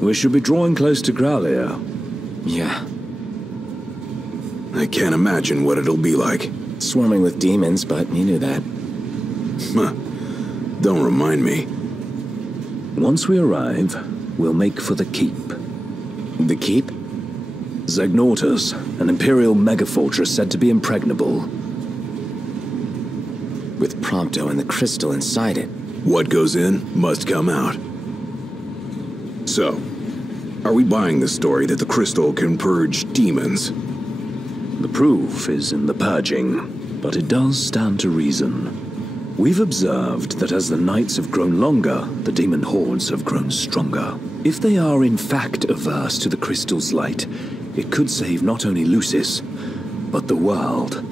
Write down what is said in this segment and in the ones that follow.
We should be drawing close to Growlia. Yeah. I can't imagine what it'll be like. Swarming with demons, but you knew that. Huh. Don't remind me. Once we arrive, we'll make for the keep. The keep? Zagnortus, an Imperial megafortress said to be impregnable. With Prompto and the crystal inside it. What goes in must come out. So, are we buying the story that the crystal can purge demons? The proof is in the purging, but it does stand to reason. We've observed that as the nights have grown longer, the demon hordes have grown stronger. If they are in fact averse to the crystal's light, it could save not only Lucis, but the world.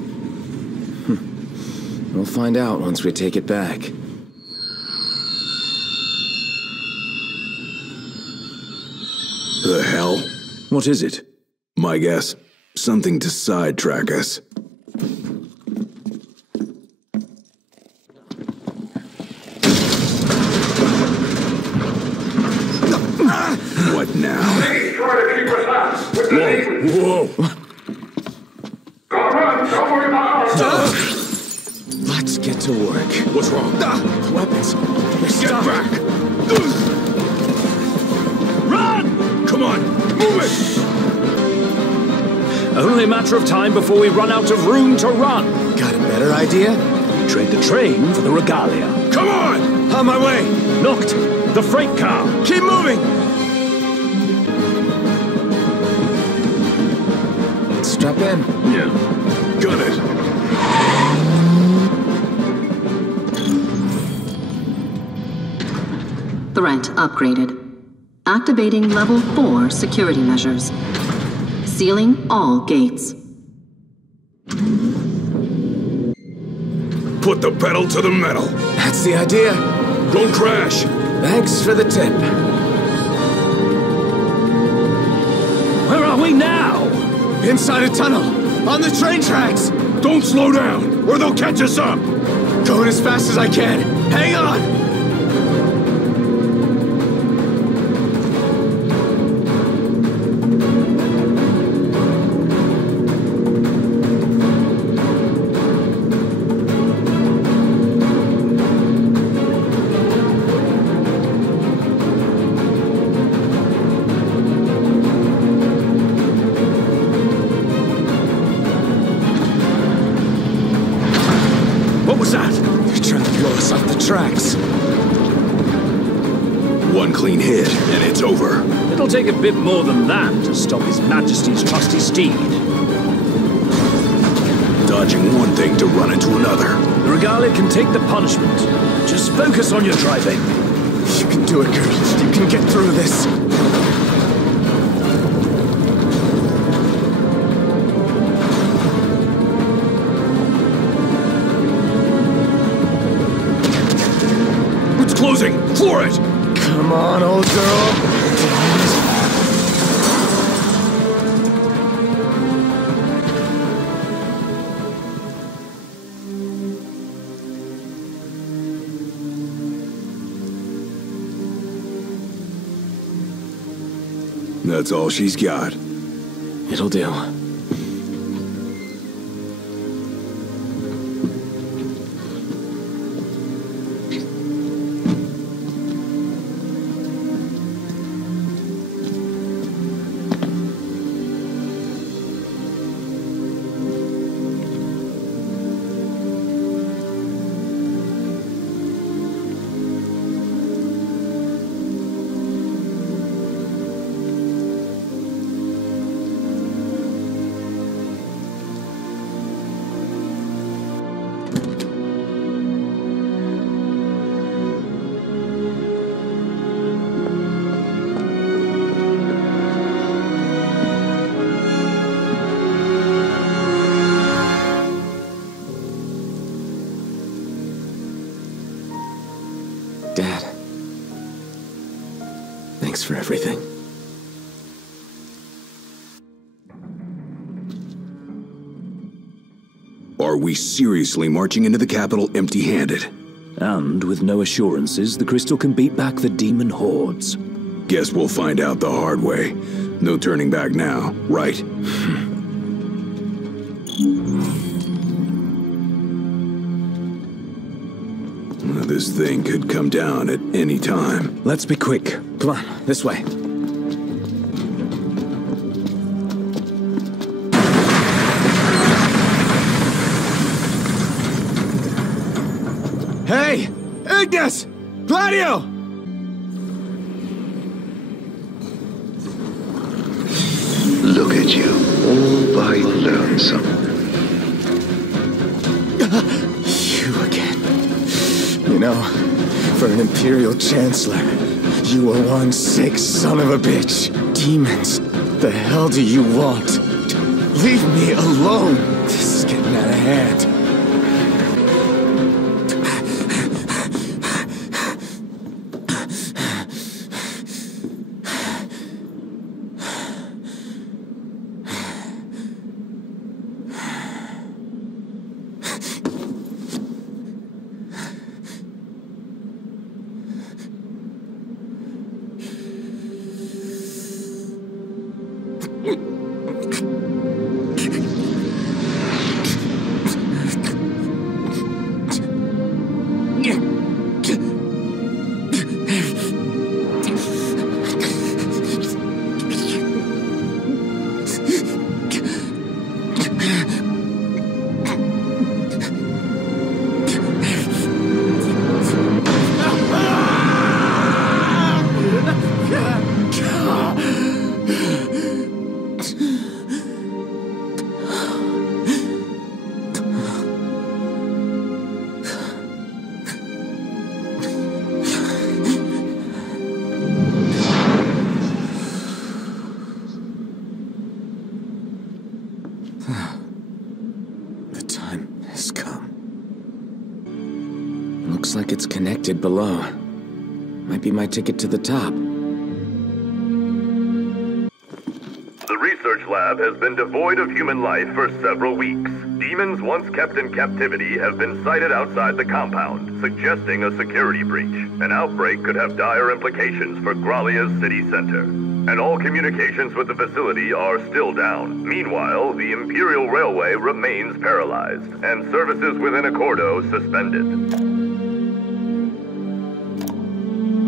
We'll find out once we take it back. The hell? What is it? My guess, something to sidetrack us. What now? He's trying to keep us out with the demons. Whoa! Go run, don't worry about us. Let's get to work. What's wrong? Weapons. They're Get stuck. back! Run! Come on, move it! Only a matter of time before we run out of room to run. Got a better idea? Trade the train for the regalia. Come on! On my way! Noct, the freight car. Keep moving! Strap in. Yeah. Got it. Threat upgraded. Activating level 4 security measures. Sealing all gates. Put the pedal to the metal. That's the idea. Don't crash. Thanks for the tip. Where are we now? Inside a tunnel. On the train tracks. Don't slow down, or they'll catch us up. Going as fast as I can. Hang on! What was that? They're trying to blow us off the tracks. One clean hit, and it's over. It'll take a bit more than that to stop His Majesty's trusty steed. Dodging one thing to run into another. The regalia can take the punishment. Just focus on your driving. You can do it, girl. You can get through this. It's closing! Floor it! Come on, old girl. That's all she's got. It'll do. Dad. Thanks for everything. Are we seriously marching into the capital empty-handed? And with no assurances, the crystal can beat back the demon hordes. Guess we'll find out the hard way. No turning back now, right? This thing could come down at any time. Let's be quick. Come on, this way. Hey! Ignis! Gladio! Look at you, all by your lonesome. You again. You know, for an Imperial Chancellor, you are one sick son of a bitch. Demons, the hell do you want? Leave me alone. This is getting out of hand. Looks like it's connected below. Might be my ticket to the top. The research lab has been devoid of human life for several weeks. Demons once kept in captivity have been sighted outside the compound, suggesting a security breach. An outbreak could have dire implications for Gralia's city center. And all communications with the facility are still down. Meanwhile, the Imperial Railway remains paralyzed, and services within Accordo suspended.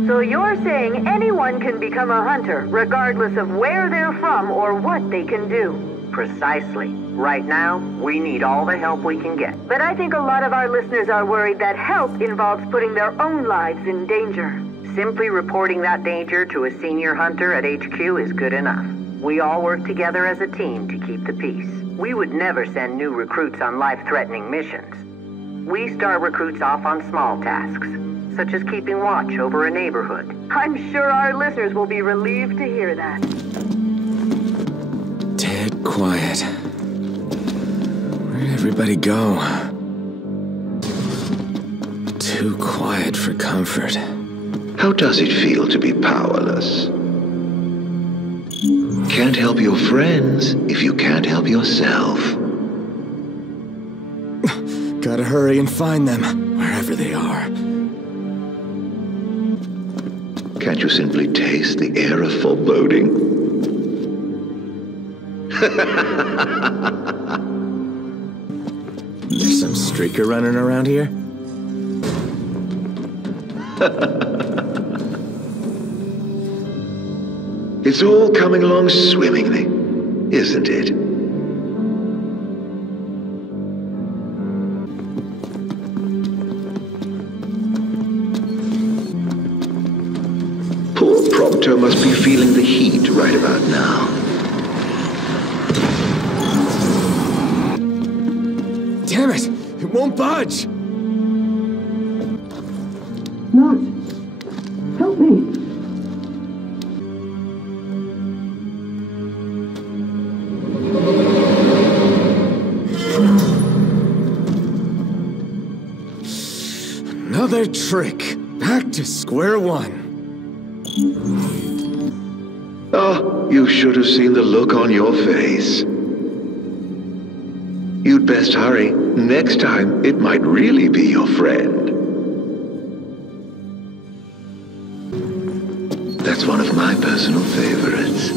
So you're saying anyone can become a hunter, regardless of where they're from or what they can do? Precisely. Right now, we need all the help we can get. But I think a lot of our listeners are worried that help involves putting their own lives in danger. Simply reporting that danger to a senior hunter at HQ is good enough. We all work together as a team to keep the peace. We would never send new recruits on life-threatening missions. We start recruits off on small tasks, such as keeping watch over a neighborhood. I'm sure our listeners will be relieved to hear that. Dead quiet. Where'd everybody go? Too quiet for comfort. How does it feel to be powerless? Can't help your friends if you can't help yourself. Gotta hurry and find them, wherever they are. Can't you simply taste the air of foreboding? There's some streaker running around here? It's all coming along swimmingly, isn't it? Poor Prompto must be feeling the heat right about now. Damn it! It won't budge! Not. Help me. Another trick. Back to square one. Oh, you should have seen the look on your face. You'd best hurry. Next time, it might really be your friend. That's one of my personal favorites.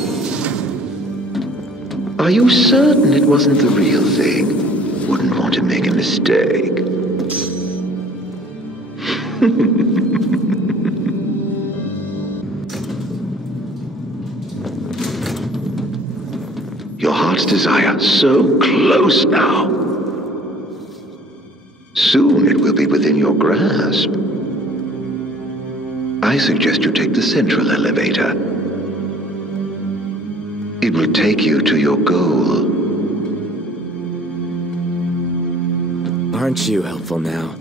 Are you certain it wasn't the real thing? Wouldn't want to make a mistake. Your heart's desire, so close now. Soon it will be within your grasp. I suggest you take the central elevator. It will take you to your goal. Aren't you helpful now?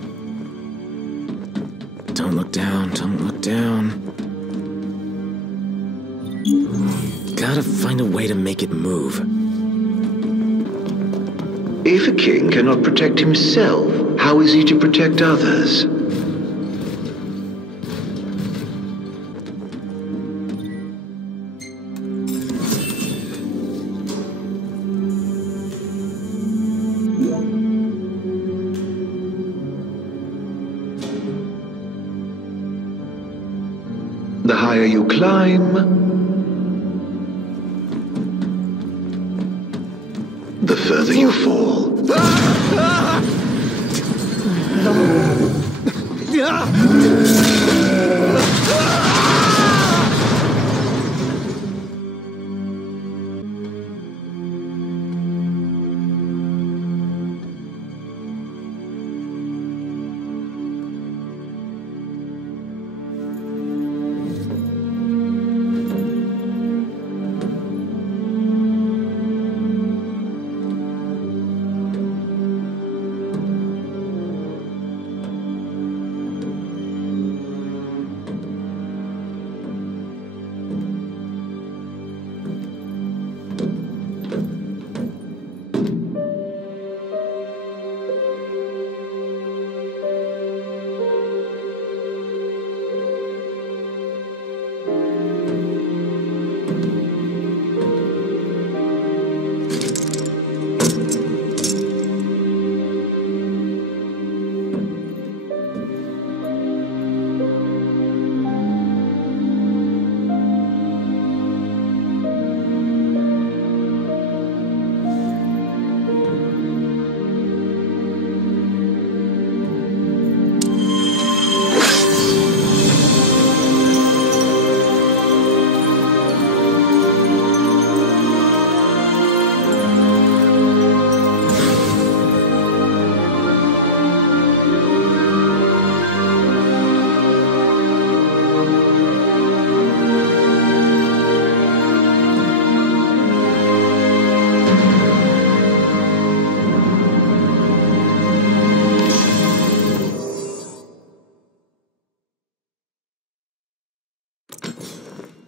Don't look down, don't look down. Gotta find a way to make it move. If a king cannot protect himself, how is he to protect others? The higher you climb, the further you fall.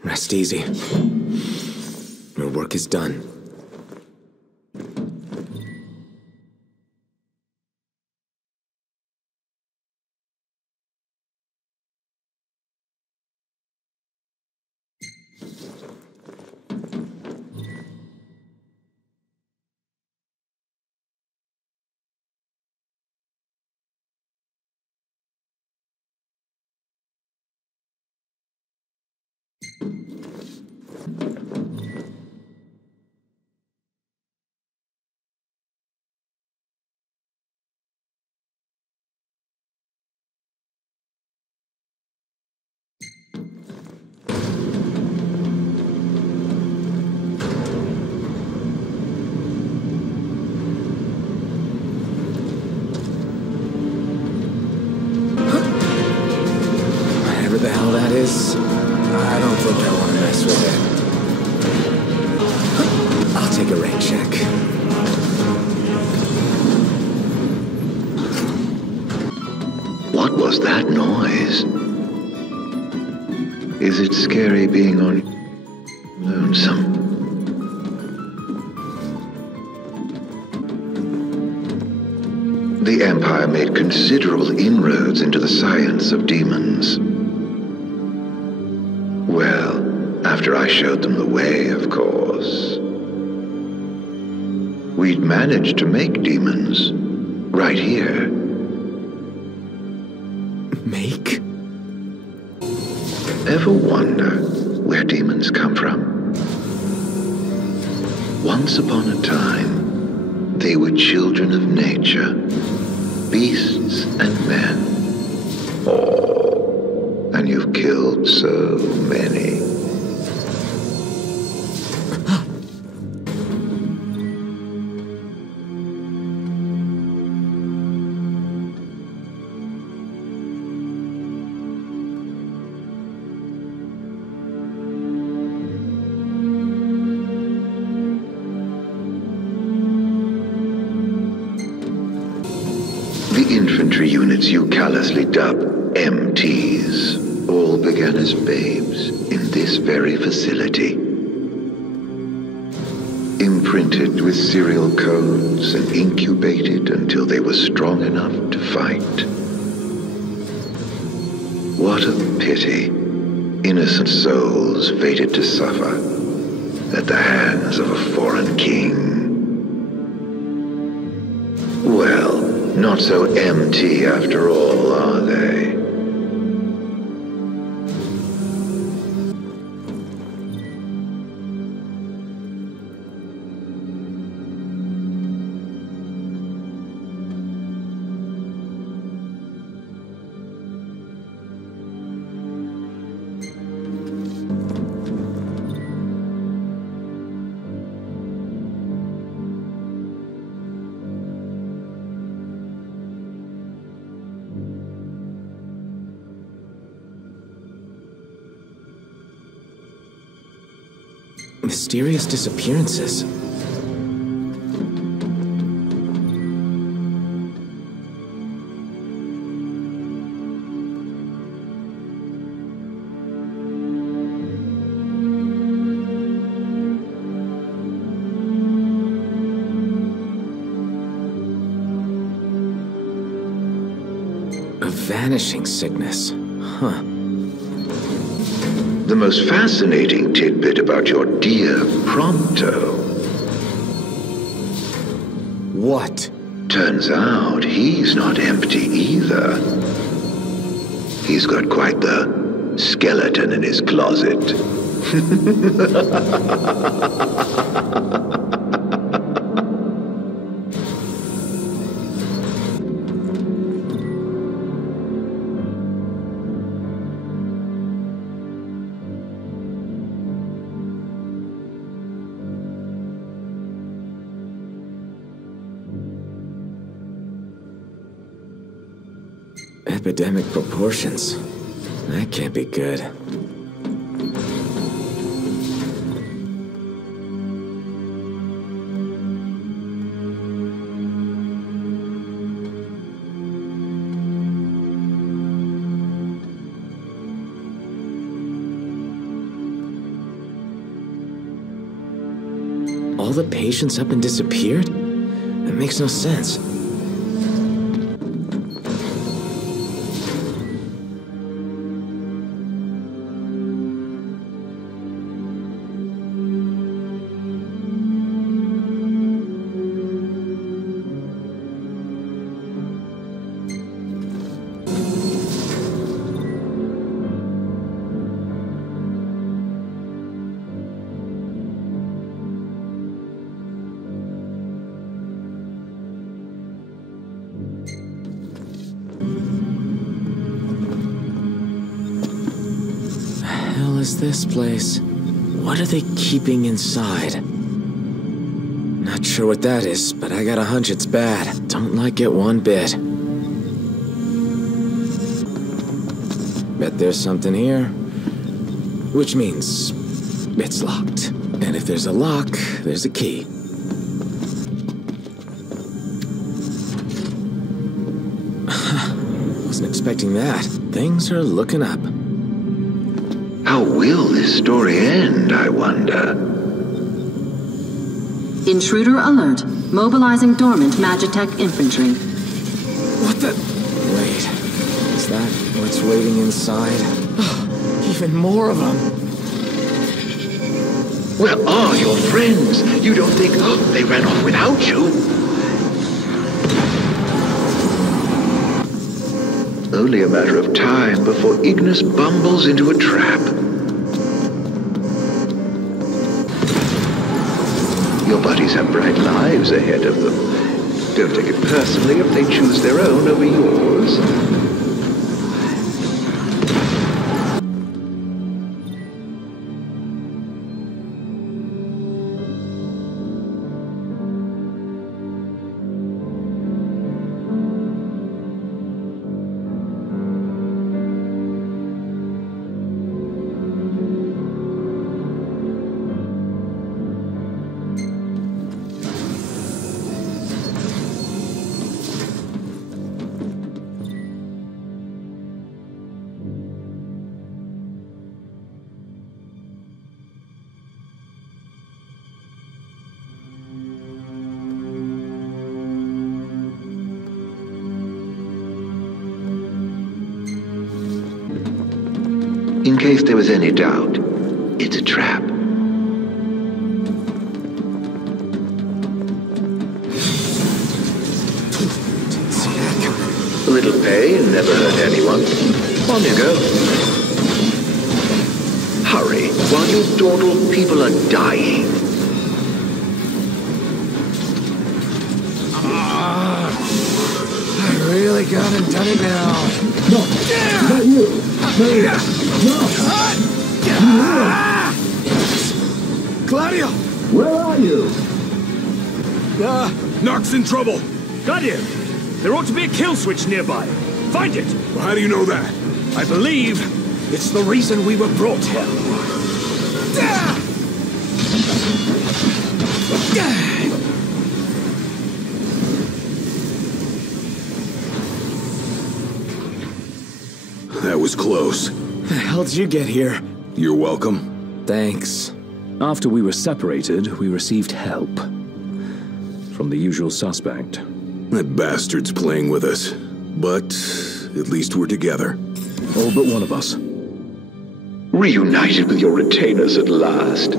Rest easy. Your work is done. Whatever the hell that is, I don't think I want to mess with it. I'll take a rain check. What was that noise? Is it scary being on lonesome? The Empire made considerable inroads into the science of demons. Well, after I showed them the way, of course. We'd managed to make demons right here. Make? Ever wonder where demons come from? Once upon a time, they were children of nature, beasts and men. Oh, and you've killed so many. The infantry units you callously dub MTs all began as babes in this very facility. Imprinted with serial codes and incubated until they were strong enough to fight. What a pity. Innocent souls fated to suffer at the hands of a foreign king. Well, not so empty after all, are they? Mysterious disappearances. A vanishing sickness. Huh. The most fascinating tidbit about your dear Prompto. What? Turns out he's not empty either. He's got quite the skeleton in his closet. Epidemic proportions. That can't be good. All the patients up and disappeared? That makes no sense. Is this place? What are they keeping inside? Not sure what that is, but I got a hunch it's bad. Don't like it one bit. Bet there's something here. Which means it's locked. And if there's a lock, there's a key. Wasn't expecting that. Things are looking up. How will this story end, I wonder? Intruder alert. Mobilizing dormant Magitech infantry. What the? Wait. Is that what's waiting inside? Even more of them. Where are your friends? You don't think they ran off without you? Only a matter of time before Ignis bumbles into a trap. Your buddies have bright lives ahead of them. Don't take it personally if they choose their own over yours. In case there was any doubt, it's a trap. A little pain never hurt anyone. On you go. Hurry, while you dawdle, people are dying. I really gone and done it now. No, not you. No. Claudio! Where are you? Nock's in trouble. Got him. There ought to be a kill switch nearby. Find it. Well, how do you know that? I believe it's the reason we were brought here. That was close. The hell did you get here? You're welcome. Thanks. After we were separated, we received help from the usual suspect. That bastard's playing with us. But at least we're together. All but one of us. Reunited with your retainers at last.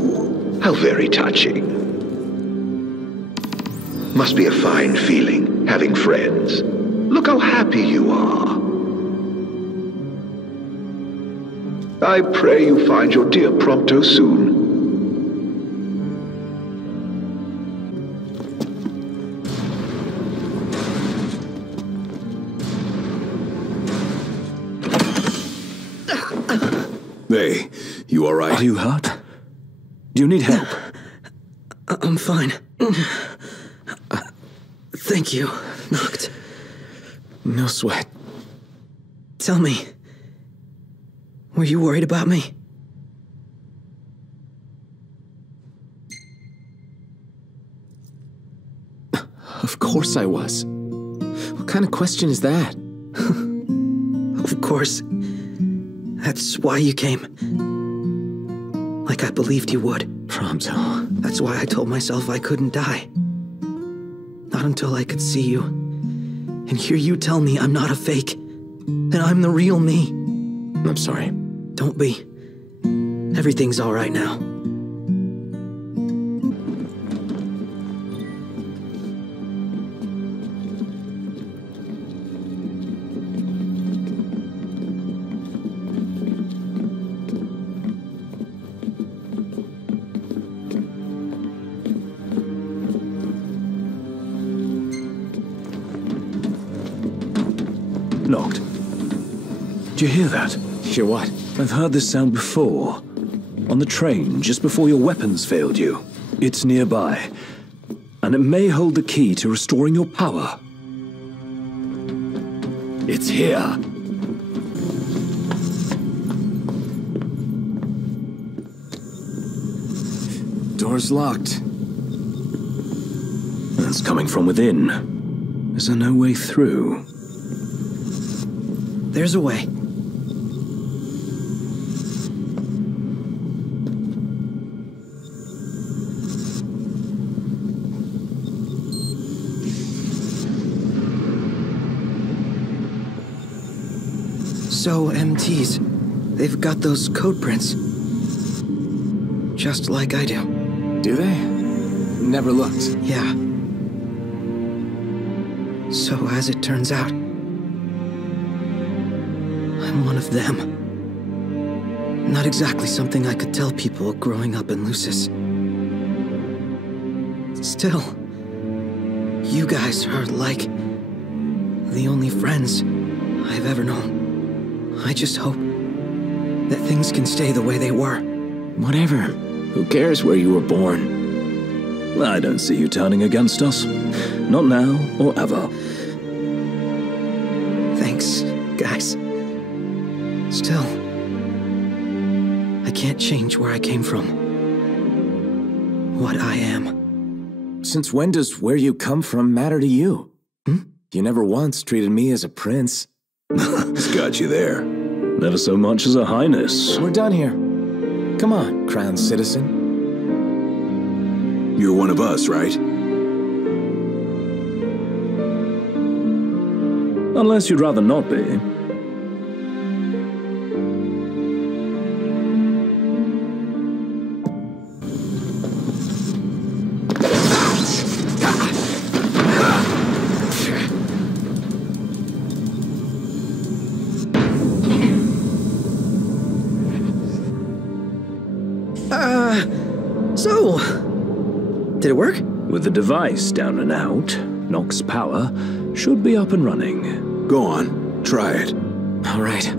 How very touching. Must be a fine feeling, having friends. Look how happy you are. I pray you find your dear Prompto soon. Hey, you all right? Are you hurt? Do you need help? I'm fine. Thank you, Noct. No sweat. Tell me, were you worried about me? Of course I was. What kind of question is that? Of course. That's why you came. Like I believed you would. Prompto. That's why I told myself I couldn't die. Not until I could see you. And hear you tell me I'm not a fake. And I'm the real me. I'm sorry. Don't be. Everything's all right now. Locked. Do you hear that? Hear what? I've heard this sound before. On the train, just before your weapons failed you. It's nearby. And it may hold the key to restoring your power. It's here. Door's locked. It's coming from within. Is there no way through? There's a way. So, MTs, they've got those code prints. Just like I do. Do they? Never looked. Yeah. So, as it turns out, I'm one of them. Not exactly something I could tell people growing up in Lucis. Still, you guys are like the only friends I've ever known. I just hope that things can stay the way they were. Whatever. Who cares where you were born? I don't see you turning against us. Not now or ever. Thanks, guys. Still, I can't change where I came from. What I am. Since when does where you come from matter to you? You never once treated me as a prince. It's got you there. Never so much as a highness. We're done here. Come on, crowned citizen. You're one of us, right? Unless you'd rather not be. So, did it work? With the device down and out, Nox's power should be up and running. Go on, try it. All right.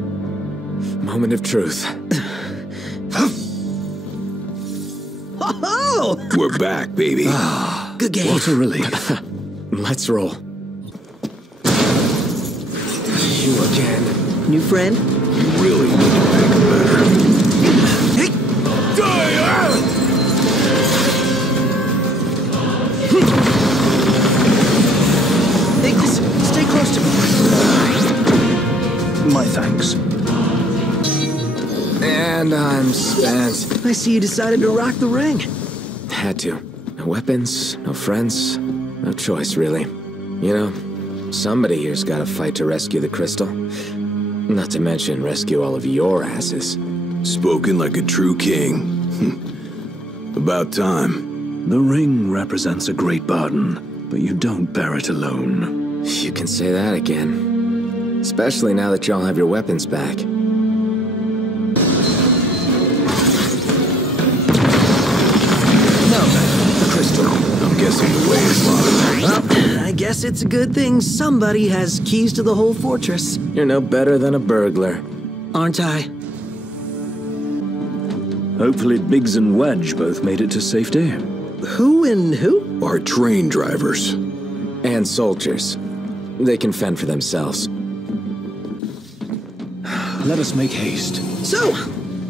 Moment of truth. Oh! We're back, baby. Good game. What a relief. Let's roll. You again. New friend? You really need to pick better. Hey! Hey, just stay close to me. My thanks. And I'm spent. I see you decided to rock the ring. Had to. No weapons, no friends, no choice, really. You know, somebody here's gotta fight to rescue the crystal. Not to mention rescue all of your asses. Spoken like a true king. About time. The ring represents a great burden, but you don't bear it alone. You can say that again. Especially now that y'all have your weapons back. I'm guessing the way is locked. Well, I guess it's a good thing somebody has keys to the whole fortress. You're no better than a burglar. Aren't I? Hopefully Biggs and Wedge both made it to safety. Who and who? Our train drivers. And soldiers. They can fend for themselves. Let us make haste. So,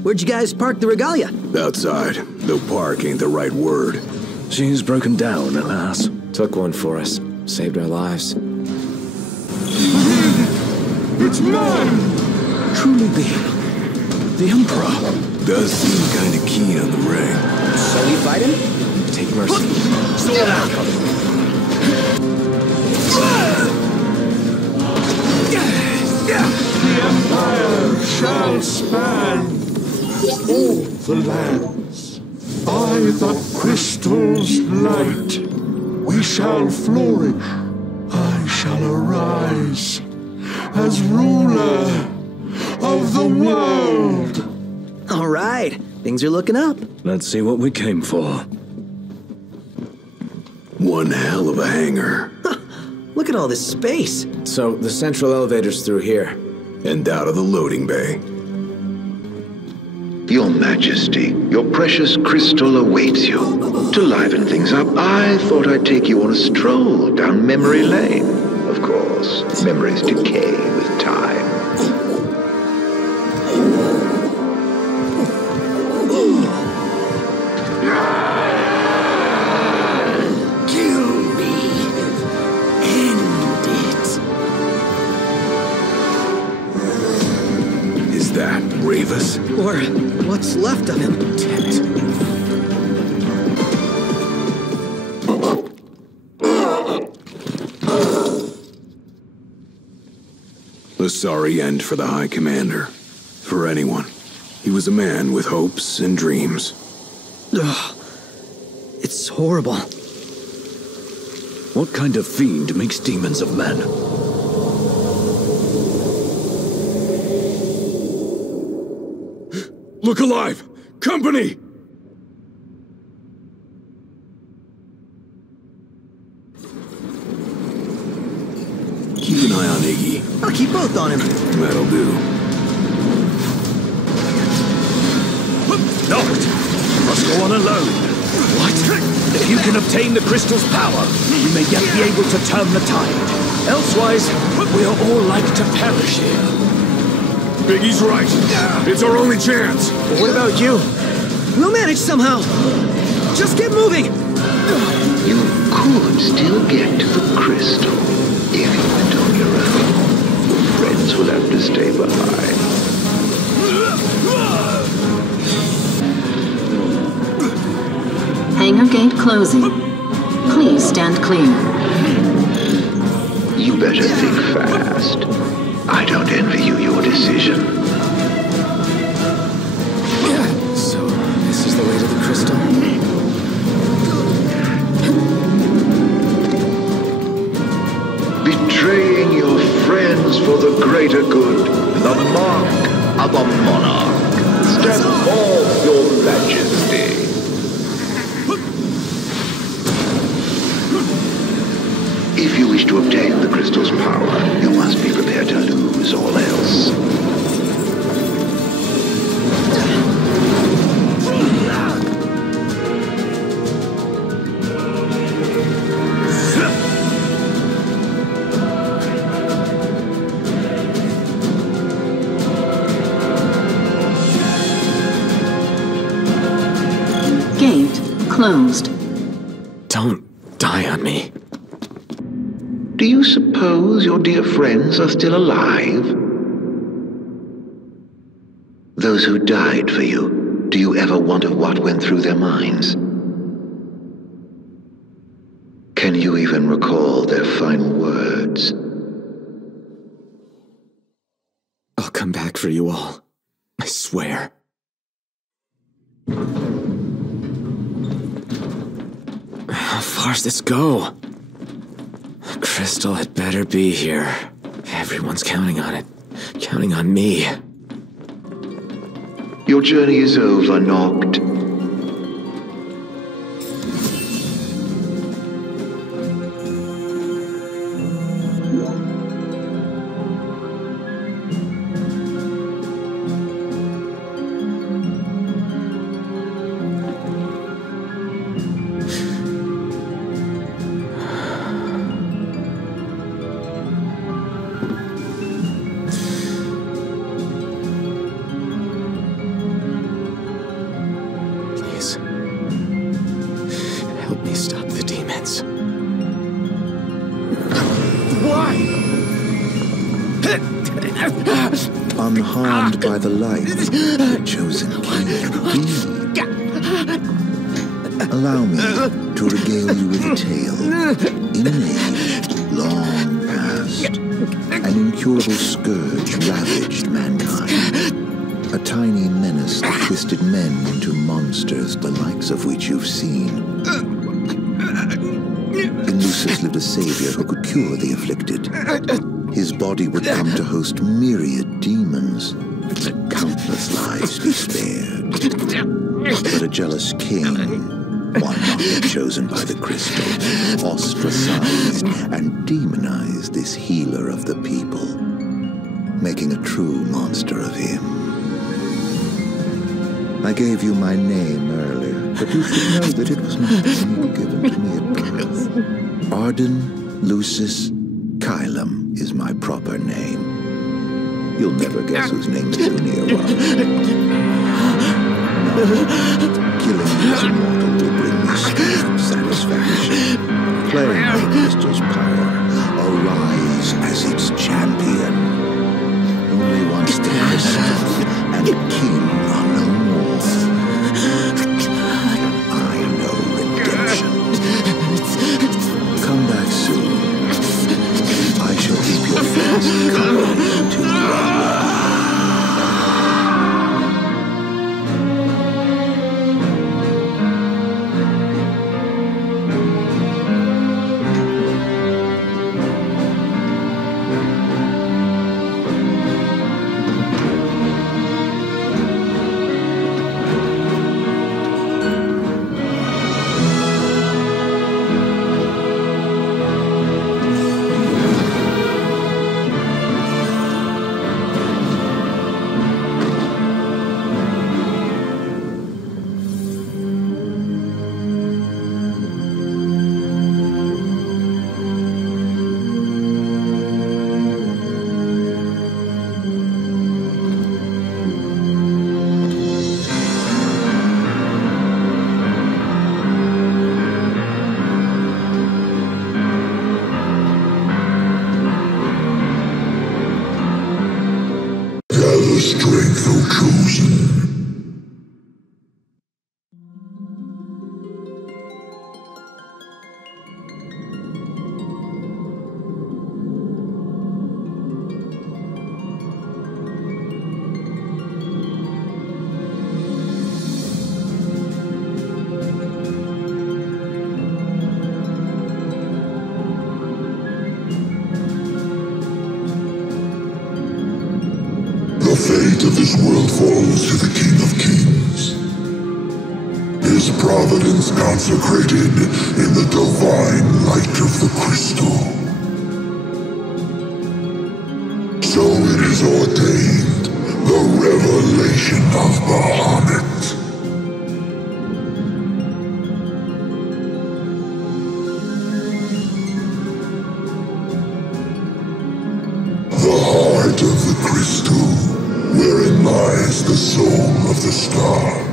where'd you guys park the regalia? Outside, though park ain't the right word. She's broken down, alas. Took one for us. Saved our lives. It's mine! Truly the Emperor. Does seem kind of keen on the ring. So we fight him? Take mercy. Sword out! The Empire shall span all the lands. By the crystal's light, we shall flourish. I shall arise as ruler of the world. All right, things are looking up. Let's see what we came for. One hell of a hangar. Look at all this space. So, the central elevator's through here. And out of the loading bay. Your Majesty, your precious crystal awaits you. To liven things up, I thought I'd take you on a stroll down memory lane. Of course, memories decay with time. Kill me. End it. Is that Ravus? Or what's left of him. A sorry end for the High Commander. For anyone. He was a man with hopes and dreams. Ugh. It's horrible. What kind of fiend makes demons of men? Look alive! Company! Both on him. That'll do. Knocked! Must go on alone. What? If you can obtain the crystal's power, we may yet be able to turn the tide. Elsewise, we are all like to perish here. Biggie's right. It's our only chance. But what about you? We'll manage somehow. Just keep moving. You could still get to the crystal if you went on your own. Friends will have to stay behind. Hangar gate closing. Please stand clear. You better think fast. I don't envy you your decision. So, this is the way to the crystal? Betraying your friends for the greater good. The mark of a monarch. Step forth, your majesty. If you wish to obtain the crystal's power, you must be prepared to lose all else. Gate closed. Don't die on me. Do you suppose your dear friends are still alive? Those who died for you, do you ever wonder what went through their minds? Can you even recall their final words? I'll come back for you all. I swear. How far's this go? The crystal had better be here. Everyone's counting on it. Counting on me. Your journey is over, Noct. Help me stop the demons. Why? Unharmed by the light, the chosen king. Allow me to regale you with a tale. In an age long past, an incurable scourge ravaged mankind. A tiny menace that twisted men into monsters, the likes of which you've seen. In Lucis lived a savior who could cure the afflicted. His body would come to host myriad demons. Let countless lives be spared. But a jealous king, one not yet chosen by the crystal, ostracized and demonized this healer of the people, making a true monster of him. I gave you my name earlier, but you should know that it was not given to me at birth. Arden Lucis Kylum is my proper name. You'll never guess whose name is near one. Killing this immortal will bring me strange satisfaction. Playing the crystal's power, arise as its champion. Only once the crystal and king are no more, can I know redemption. Come back soon. I shall keep your friends company till you are ready. providence consecrated in the divine light of the crystal. So it is ordained, the revelation of Bahamut. The heart of the crystal, wherein lies the soul of the star.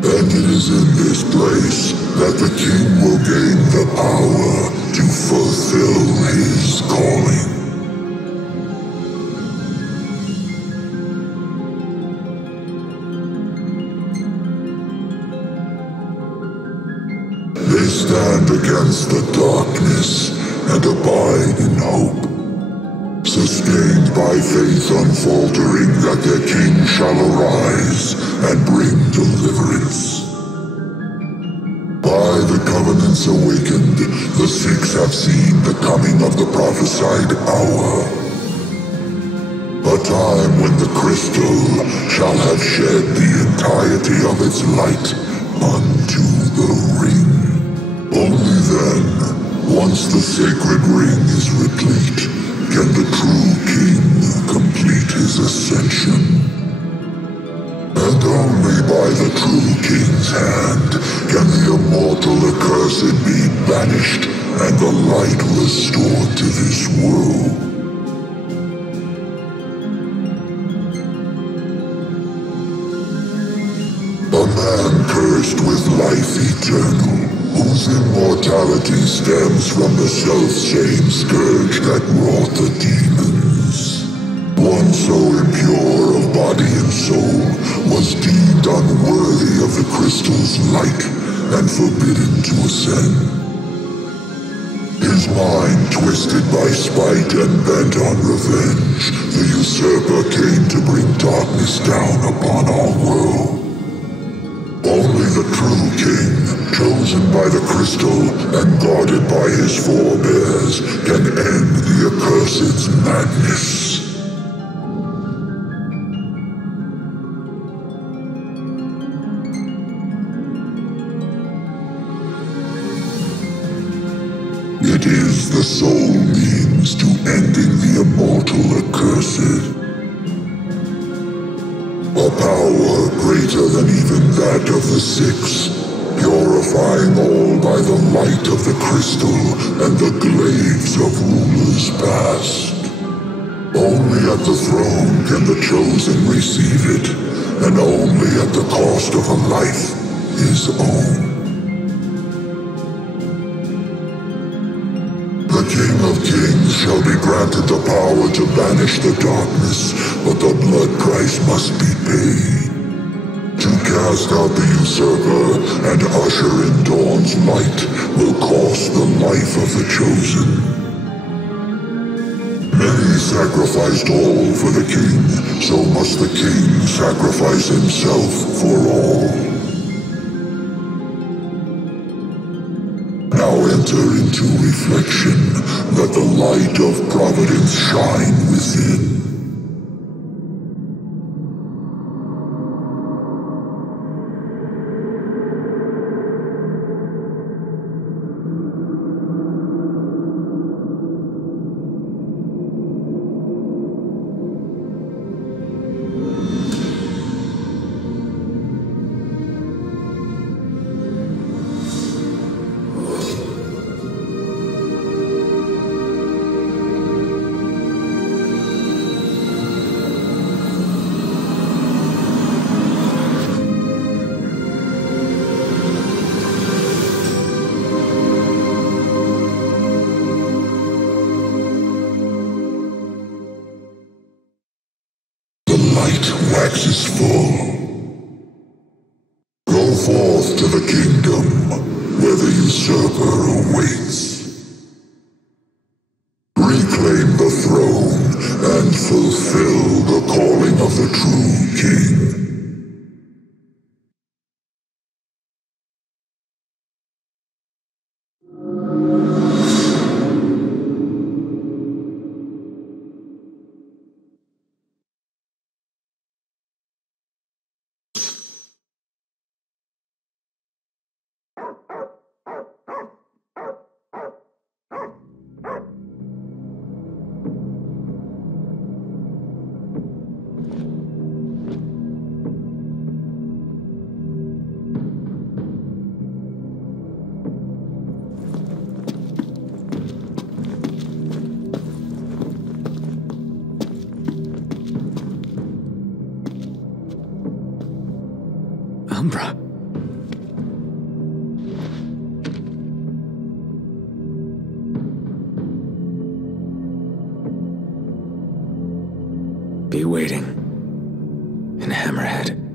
And it is in this place that the king will gain the power to fulfill his calling. They stand against the darkness and abide in hope, sustained by faith unfaltering that their king shall arise and bring deliverance. By the covenants awakened, the Six have seen the coming of the prophesied hour. A time when the crystal shall have shed the entirety of its light unto the ring. Only then, once the sacred ring is replete, can the true king complete his ascension. And only by the true king's hand can the immortal accursed be banished and the light restored to this world. A man cursed with life eternal, whose immortality stems from the self-same scourge that wrought the demons. One so impure of body and soul was deemed unworthy of the crystal's light and forbidden to ascend. His mind twisted by spite and bent on revenge, the usurper came to bring darkness down upon our world. Only the true king, chosen by the crystal and guarded by his forebears, can end the accursed's madness. It is the sole means to ending the immortal accursed. A power greater than even that of the Six, purifying all by the light of the crystal and the glaives of rulers past. Only at the throne can the chosen receive it, and only at the cost of a life his own. The King of Kings shall be granted the power to banish the darkness, but the blood price must be paid. To cast out the usurper and usher in dawn's light will cost the life of the chosen. Many sacrificed all for the king, so must the king sacrifice himself for all. Now enter into reflection, let the light of providence shine within. Waxes full. Go forth to the kingdom, where the usurper awaits. Reclaim the throne, and fulfill the calling of the true king. Umbra. Be waiting in Hammerhead.